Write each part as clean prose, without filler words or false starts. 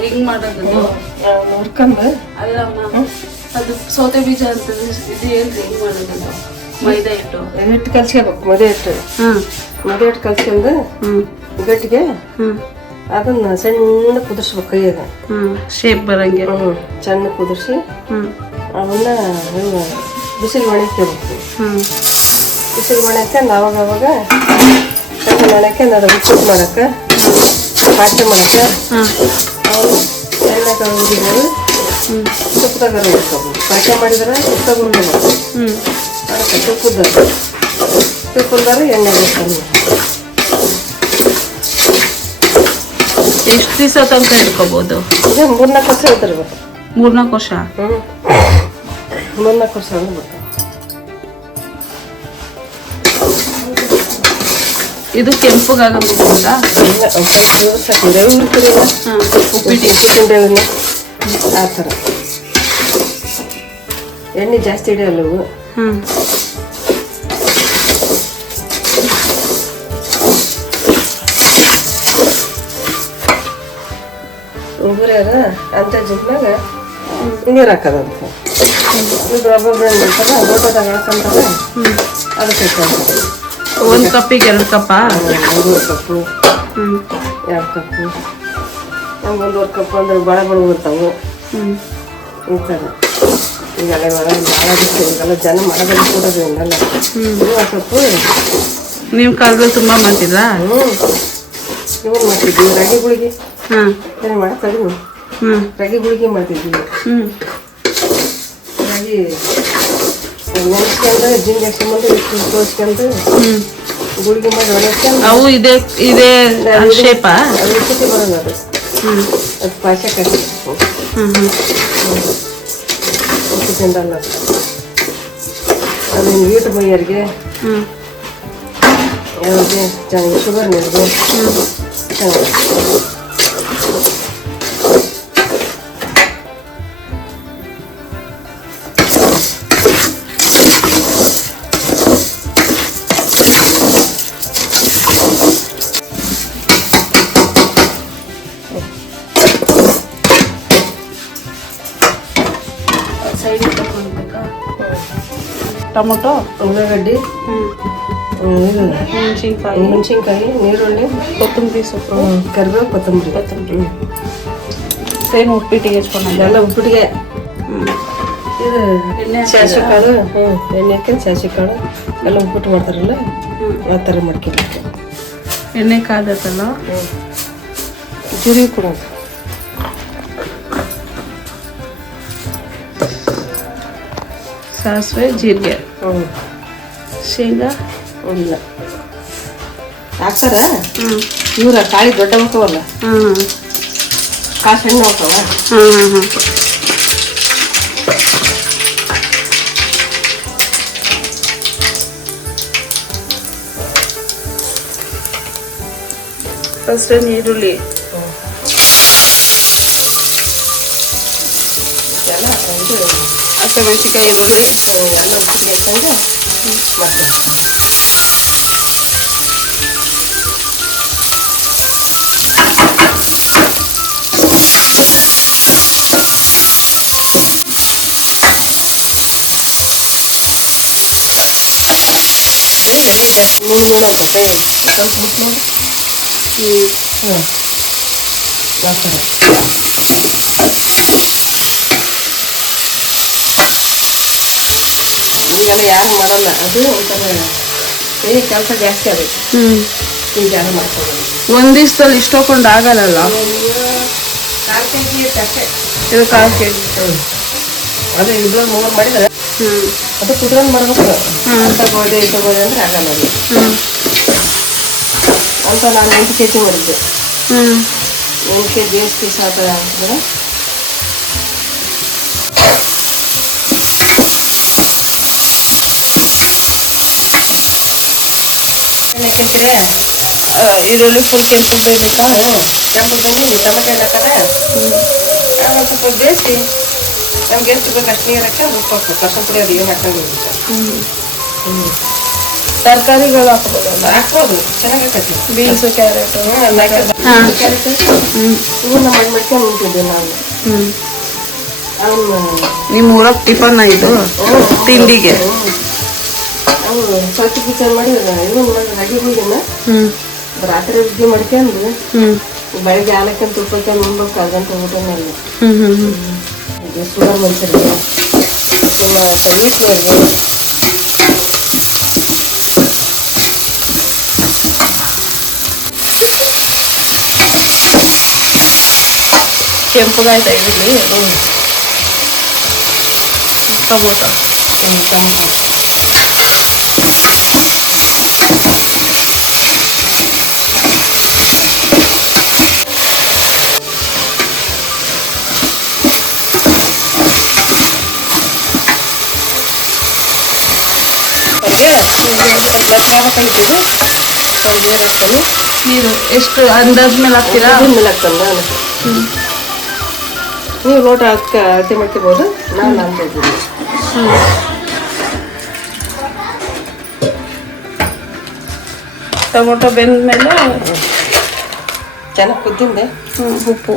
ಹೆಂಗ್ ಮಾಡೋದು ಹುರ್ಕೊಂಡು ಅಲ್ಲಮ್ಮ ಅದು ಸೌತೆ ಬೀಜ ಅಂತ ಇದು ಹೇಳ್ರಿ ಹೆಂಗ್ ಮಾಡೋದು ಮೈದಾ ಹಿಟ್ಟು ಕಲ್ಸ್ಕೋಬೇಕು ಮದುವೆ ಹಿಟ್ಟು ಕಲ್ಸ್ಕೊಂಡು ಗಟ್ಟಿಗೆ ಅದನ್ನ ಸಣ್ಣ ಕುದಿಸ್ಬೇಕು ಕೈಯಾಗ ಶೇಪ್ ಬರಂಗೆ ಸಣ್ಣ ಕುದಿಸಿ ಅವನ್ನ ಬಿಸಿಲು ಒಣಗ್ಕೋಬೇಕು ಬಿಸಿಲು ಒಣಗ್ಕೊಂಡು ಅವಾಗ ಅವಾಗ ಕಟ್ಟಿ ಒಣಗ್ಕೊಂಡು ಅದು ಉಪ್ಪಿಟ್ಟು ಮಾಡಕ್ಕೆ ಪಾಠ ಮಾಡಕ್ಕೆ ಅವನು ಎಣ್ಣೆಗೆ ಉರಿಗಳು ತುಪ್ಪದಾಗ ಹುಡ್ಕೋಬೋದು ಪಾಠ ಮಾಡಿದ್ರೆ ತುಪ್ಪದಾಗ ಹುಡ್ಕೋಬೇಕು ಅದಕ್ಕೆ ತುಪ್ಪದಾಗ ಎಣ್ಣೆ ಹಾಕ್ಕೊಂಡು ಎಷ್ಟು ದಿವಸ ತನಕ ಇಟ್ಕೋಬಹುದು? ಈಗ 3-4 ವರ್ಷ ಇರ್ತಿರ್ಬೇಕು. 3-4 ವರ್ಷ 3-4 ವರ್ಷ ಬರ್ತಾವೆ. ಇದು ಕೆಂಪುಗಾಗಬೇಕಾ? ಉಪ್ಪಿಟ್ಟು ಆ ಥರ ಎಣ್ಣೆ ಜಾಸ್ತಿ ಹಿಡಿಯಲ್ಲ ಇವು. ಉಗುರ್ಯಾಗ ಅಂತ ಜಿಪ್ನಾಗ ನೀರು ಹಾಕೋದಂತ ಇದು ಒಬ್ಬೊಬ್ಬರು ಏನು ಮಾಡ್ತಾರೆ ಲೋಟದಾಗ ಹಾಕೊಂತಾರೆ ಅದಕ್ಕೆ 1 ಕಪ್ಪಿಗೆ 2 ಕಪ್ಪ 1 ಕಪ್ಪು 2 ಕಪ್ಪು ನಮ್ಗೆ 1.5 ಕಪ್ ಅಂದ್ರೆ ಭಾಳ ಬರ್ತಾವೆ ಈ ಥರ ಈಗೆಲ್ಲ ಭಾಳ ದಿವಸ ಈಗೆಲ್ಲ ಜನ ಮಾಡೋದಲ್ಲ ಕೊಡೋದು ಇನ್ನೆಲ್ಲ 1 ಕಪ್ಪು. ನೀವು ಕಾಲದಲ್ಲಿ ತುಂಬ ಮಾಡ್ತಿದ್ರಾ? ಇವು ಮಾಡ್ತಿದ್ವಿ ರಾಗಿ ಗುಳಿಗೆ ಮಾಡ್ತಾರೆ ರಾಗಿ ಗುಳಿಗೆ ಮಾಡ್ತಿದ್ವಿ. ರಾಗಿ ನೆನೆಸ್ಕೊಂಡು ಜಿಂಗೆ ಹಾಕ್ಸ್ಕೊಂಡು ಇಷ್ಟು ತೋರಿಸ್ಕೊಂಡು ಗುಳಿಗೆ ಮಾಡಿ ಒಣಗ್ಸ್ಕೊಂಡು ಅವು ಇದೇ ಶೇಪಾ? ಅದು ಉಪ್ಪುತ್ತಿ ಬರೋದು ಅದು ಅದು ಪಾಚಕ್ಕೆ ಉಪ್ಪುತ್ತಿಂದಲ್ಲ ಅದು ವೀಟ್ ಬೈಯರಿಗೆ ಯಾವ್ದು ಚೆನ್ನಾಗಿ ಶುಗರ್ ನೀರಿಗೆ ಚೆನ್ನಾಗಿ ಸೈಡಿಗೆ ತಗೊಳ್ಬೇಕಾ? ಟೊಮೊಟೊ, ಉಳ್ಳಾಗಡ್ಡಿ, ಮೆಣಸಿನ್ಕಾಯಿ, ನೀರುಳ್ಳಿ, ಕೊತ್ತಂಬರಿ ಸೊಪ್ಪು, ಕರಿಬೇವು, ಕೊತ್ತಂಬರಿ ಸೇಮ್ ಉಪ್ಪಿಟ್ಟಿಗೆ ಹೆಚ್ಕೊಂಡು ಎಲ್ಲ ಉಪ್ಪಿಟ್ಟಿಗೆ. ಇದು ಸಾಸಿವೆ ಕಾಳು ಎಣ್ಣೆ ಹಾಕಿ ಸಾಸಿವೆ ಕಾಳು ಎಲ್ಲ ಉಪ್ಪಿಟ್ಟು ಮಾಡ್ತಾರಲ್ಲ ಆ ಥರ ಮಾಡ್ಕೊಬೇಕು. ಎಣ್ಣೆ ಕಾದತ್ತಲ್ಲ ಜೀರಿಗೆ ಕೊಡೋದು ಸಾಸಿವೆ ಜೀರಿಗೆ ಶೇಂಗಾ ಇಲ್ಲ ಹಾಕ್ತಾರ. ಇವ್ರ ಕಾಳಿ ದೊಡ್ಡ ಹೋಗ್ತಾವಲ್ಲ ಕಾಸು ಹಣ್ಣು ಹೋಗ್ತಾವ. ಫಸ್ಟ್ ಈರುಳ್ಳಿ ಎಲ್ಲ ಇದು ಹಸಿಮೆಣಸಿನ್ಕಾಯಿ ಈರುಳ್ಳಿ ಎಲ್ಲ ಉಪ್ಪಿಗೆ ಹಾಕಂಗೆ ಮಾಡ್ತಾರೆ. ಎಣ್ಣೆ ಜಾಸ್ತಿ ನೋಡ್ಬೇಕ ಕೈ ಸ್ವಲ್ಪ ಬಿಟ್ಟು ನೋಡಿ. ಆ ಥರ ಹೀಗೆಲ್ಲ ಯಾರು ಮಾಡಲ್ಲ. ಅದು ಒಂಥರ ಕೆಲಸ ಜಾಸ್ತಿ ಆಗುತ್ತೆ. ಈಗ ಯಾರು ಮಾಡ್ಕೊಳ್ಳೋದು. ಒಂದು ದಿವಸದಲ್ಲಿ ಇಷ್ಟೊಂದು ಆಗಲ್ಲ. 4 kg ಅಷ್ಟೇ. ಇದು 4 kg. ಅದು ಇದ್ರಲ್ಲಿ 3 ಮಾಡಿದ್ರೆ ಅದು ಕುದ್ರಂದು ಮಾಡ್ಬೇಕು. ತಗೋದೆ ತಗೋದೆ ಅಂದ್ರೆ ಆಗಲ್ಲ ಅದು ಅಂತ. ನಾನು 8 kg ಮಾಡಿದ್ದೆ. 8 kg ಎಷ್ಟು ಪೀಸ್ ಆಗ್ತದೆ ಅಂತಂದ್ರೆ ಎಣ್ಣೆ ಹಾಕಿದ್ರೆ ಈರುಳ್ಳಿ ಫುಲ್ ಕೆಂಪು ಬೇಯಬೇಕಾ? ಕೆಂಪು ಬಂದು ಟೊಮೆಟೊ ಹಾಕದೆ ಆಮೇಲೆ ಸ್ವಲ್ಪ ಬೇಯಿಸಿ ನಮ್ಗೆ ಎಷ್ಟು ಬೇಕು ಅಷ್ಟು ನೀರು ಹಾಕಿ ಉಪ್ಪು ಹಾಕ್ಬೇಕು. ಅರ್ಶಿನ ಪುಡಿ ಅದು ಏನು ಹಾಕೋದು ತರಕಾರಿಗಳು ಹಾಕ್ಬೋದಲ್ಲ, ಹಾಕ್ಬೋದು, ಚೆನ್ನಾಗಿರ್ತೈತಿ. Beans, carrot. ಕ್ಯಾರೆಟ್ ಇವನ್ನ ಮಾಡ್ಕೊಂಡು ನಿಂತಿದ್ದೆ ನಾನು. ಅವನು ನಿಮ್ಮ ಊರಾಗ ಟಿಫನ್ ಇದು ತಿಂಡಿಗೆ. ಅವು ಸ್ವಚ್ಛ ಪಿಚ್ಚರ್ ಮಾಡಿ ಇವನ್ ಮಾಡಿ ರಾಗಿ ಹೋಗಿನ ರಾತ್ರಿ ವಿದ್ಯೆ ಮಾಡ್ಕೊಂಡು ಬೆಳಗ್ಗೆ ಹಾಲಕ್ಕೆ ತುಪ್ಪಕ್ಕೆ ಉಣ್ಬೇಕು, ಅದಂತ ಊಟನಲ್ಲಿ ಶುಗರ್ ಮನುಷ್ಯರಿಗೆ ನಿಮ್ಮ ಸರ್ವೀಸ್ನವ್ರಿಗೆ ಕೆಂಪುಗಾಯಿ ತೆಗಿಲಿ. ಟೊಮೊಟೊ ಕಲಿತೀವಿ. ನೀರು ಎಷ್ಟು ಅಂದಾಜ್ ಮೇಲೆ ಹಾಕ್ತೀರಾ? ಮೇಲೆ ಹಾಕ್ತಂದ ನೀವು ಲೋಟ ಅಳತೆ ಮಾಡ್ಕೋಬೋದು, ನಾನು ಅನ್ಕೋತೀನಿ. ಟೊಮೊಟೊ ಬೆಂದ ಮೇಲೆ ಚೆನ್ನಾಗಿ ಕುದ್ದಿಂದೆ ಉಪ್ಪು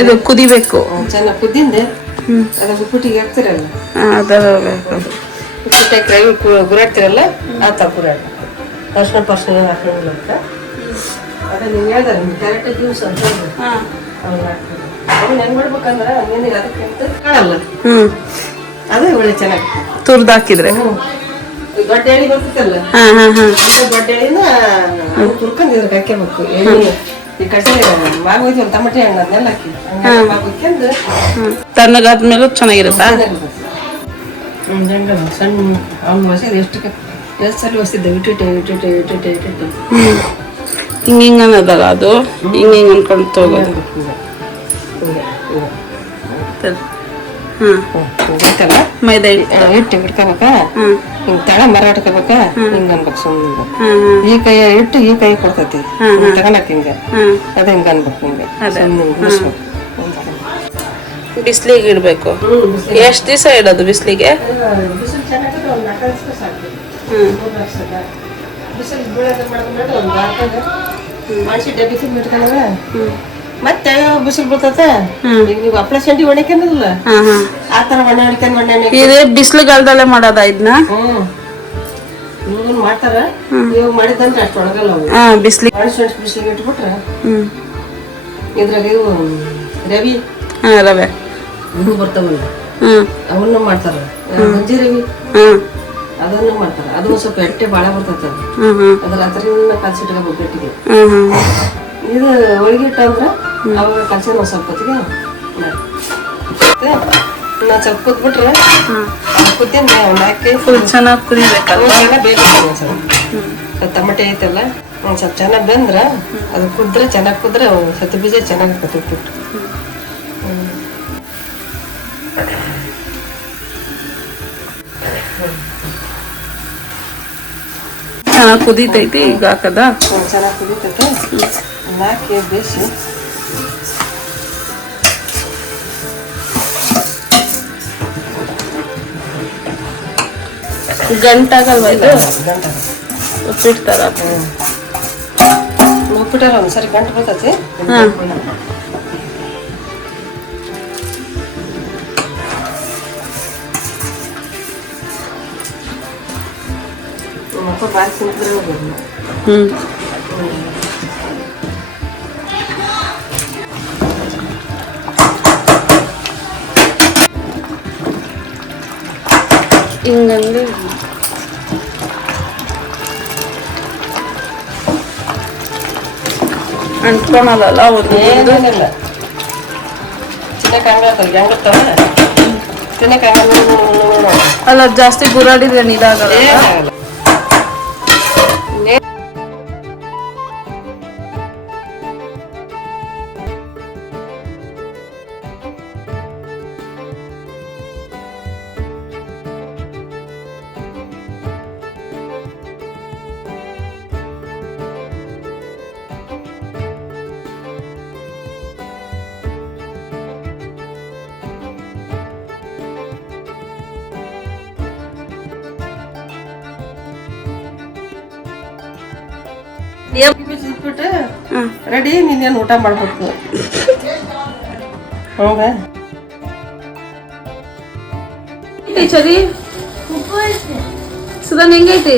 ಇದು ಕುದಿಬೇಕು. ಚೆನ್ನಾಗಿ ಕುದ್ದಿಂದೆ ಅದ ಉಪ್ಪಿಟ್ಟಿಗೆ ಹಾಕ್ತಿರಲ್ಲ, ಉಪ್ಪಿಟ್ಟು ಗುರಾಡ್ತಿರಲ್ಲ ಆ ತ ಗುರಾಡ ಅರ್ಶಿನ ಪರ್ಶಿನ ಹಾಕಿಲ್ಲ ಅಂತ ಅದೇ ನೀವು ಹೇಳ್ದಾರೆ ನಿಮ್ಗೆ ಕ್ಯಾರೆಟ್ ಜ್ಯೂಸ್ ಅಂತ ಅವ್ರು ಹಾಕ್ತಾರೆ. ಅವ್ನು ಹೆಂಗ್ ಮಾಡ್ಬೇಕಂದ್ರೆ ನೀನು ಅದಕ್ಕಿಂತ ಕಾಣಲ್ಲ, ಅದೇ ಒಳ್ಳೆ ಚೆನ್ನಾಗಿ ತುರ್ದು ಹಾಕಿದ್ರೆ. ದೊಡ್ಡ ಎಳಿ ಬರ್ತೈತಲ್ಲ, ದೊಡ್ಡ ಎಳಿನ ತುರ್ಕೊಂಡು ಇದ್ರಿಗೆ ಹಾಕ್ಯಬೇಕು. ಎಣ್ಣೆ ಈ ಕಡೆ ಮಾಗೋಯ್ತು ಒಂದು ಟಮಟೆ ಹಣ್ಣು ಅದನ್ನೆಲ್ಲ ಹಾಕಿ ಮಾಗೋಯ್ಕೊಂಡು ತಣ್ಣಗಾದ್ಮೇಲೆ ಚೆನ್ನಾಗಿರುತ್ತಾ? ಸಣ್ಣ ಅವ್ನು ಹೊಸ ಎಷ್ಟು ಸಲ ಹೊಸಿದ್ದೆ ಇಟ್ಟಿಟ್ಟೆ ಹಿಂಗ ಅನ್ನೋದಲ್ಲ ಅದು, ಹಿಂಗೆ ಅನ್ಕೊಂಡು ತಗೋದು. ಗೊತ್ತಲ್ಲ ಮೈದಾ ಹಿಟ್ಟು ಹಿಡ್ಕೊಬೇಕ, ಹಿಂಗ್ ತಳ ಮರ ಇಟ್ಕೋಬೇಕ, ಹಿಂಗ ಅನ್ಬೇಕು ಸುಮ್ಮನೆ. ಈ ಕೈ ಇಟ್ಟು ಈ ಕೈ ಕೊಡ್ತೈತಿ ತಗೊಂಡಕ್ ಹಿಂಗ, ಅದ ಹಿಂಗ ಅನ್ಬೇಕು ಹಿಂಗೆ ಸುಮ್ಮನೆ ಬಿಸ್ಲಿಗೆ ಇಡ್ಬೇಕು. ಎಷ್ಟ್ ದಿವಸ ಇಡೋದು ಬಿಸ್ಲಿಗೆ? ಬಿಸಿಲು ಚೆನ್ನಾಗಿದೆ, ಒಂದು 4 ದಿವಸ ಸಾಕು. ಬಿಸಿಲು ಬೀಳೋದು ಮಾಡ್ಕೊಂಡು ಒಂದು ಹಾಕಂಗ ಮನುಷ್ಯ ಡಬ್ಬಿ ತುಂಬ ಇಟ್ಕೊಂಡಾಗ ಮತ್ತೆ ಬಿಸಿಲು ಬೀಳ್ತೈತೆ. ಈಗ ನೀವು ಹಪ್ಪಳ ಸಂಡಿ ಒಣಕ್ಯಂದಿಲ್ಲ ಆ ತರ ಒಣ ಇದೇ ಬಿಸಿಲುಗಾಲದಲ್ಲೇ ಮಾಡೋದ ಇದನ್ನ? ಇವ್ನು ಮಾಡ್ತಾರ, ಇವಾಗ ಮಾಡಿದಂದ್ರೆ ಅಷ್ಟು ಒಣಗಲ್ಲ ಅವು. ಬಿಸಿಲಿಗೆ ಬಿಸಿಲಿಗೆ ಇಟ್ಬಿಟ್ರೆ ಇದ್ರಾಗ ಇವು ರವಿ ರವೆ ಇವು ಬರ್ತಾವಲ್ಲ ಅವನ್ನ ಮಾಡ್ತಾರ, ಗಂಜಿ ರವಿ ಅದನ್ನು ಮಾಡ್ತಾರ. ಅದು ಸ್ವಲ್ಪ ಎಟ್ಟೆ ಬಾಳ ಬರ್ತೈತೆ, ಅದ್ರ ಹತ್ರದಿಂದ ಕಲ್ಸಿಟ್ಕೋಬೇಕು ಗಟ್ಟಿಗೆ. ಇದು ಹೋಳಿಗೆ ಹಿಟ್ಟು ಅಂದ್ರೆ ಅವಾಗ ಕಲ್ಸಿದ ಒಂದು ಸ್ವಲ್ಪ ಹೊತ್ತಿಗೆ ಇನ್ನೊಂದು ಸ್ವಲ್ಪ ಕುದ್ಬಿಟ್ರೆ ಕುದ್ದಿಂದ ಒಂದು ಹಾಕಿ ಫುಲ್ ಚೆನ್ನಾಗಿ ಕುದಿಬೇಕಲ್ಲ, ಬೇಕು. ಸ್ವಲ್ಪ ಟಮಟೆ ಐತಲ್ಲ ಒಂದು ಸ್ವಲ್ಪ ಚೆನ್ನಾಗಿ ಬೆಂದ್ರೆ ಅದು ಕುದ್ರೆ ಚೆನ್ನಾಗಿ ಕುದ್ರೆ ಸತ್ತು ಬೀಜ ಚೆನ್ನಾಗಿ ಕೊಟ್ಟಿಟ್ಟು ಚೆನ್ನಾಗಿ ಕುದೀತೈತಿ. ಈಗ ಹಾಕದ ಚೆನ್ನಾಗಿ ಕುದೀತೈತೆ, ಹಾಕಿ ಬೇಯಿಸಿ ಗಂಟಾಗಲ್ವಾ ಇದು? ಗಂಟೆ ಉಪ್ಪಿಡ್ತಾರ ಉಪ್ಪಿಟ್ಟಲ್ಲ ಒಂದ್ಸರಿ ಗಂಟು ಬರ್ತೈತಿ. ಬಾರಿ ಸಿಂಪಲ್ ಹೋಗೋದು. ಹಿಂಗಂದ್ರೆ ಅಂಟ್ಕೊಳಲ್ಲ ಒಂದು ಏನೇನಿಲ್ಲ. ಚಿನ್ನಕ್ಕೆ ಹಂಗಾಗ್ತದೆ, ಹೆಂಗಿರ್ತಾವ ಚಿನ್ನಕ್ಕೆ ಹಂಗ ಅಲ್ಲ, ಜಾಸ್ತಿ ಗುರಾಡಿದ್ರೆ ಇದಾಗಲ್ಲ. ಏನಾಗಲ್ಲ. ಬಿಟ್ಟು ರೆಡಿ ನೀನೇನು ಊಟ ಮಾಡ್ಬೇಕು ಹೌದ ಟೀಚರಿ ಸುಧಾನ್ ಹೆಂಗೈತಿ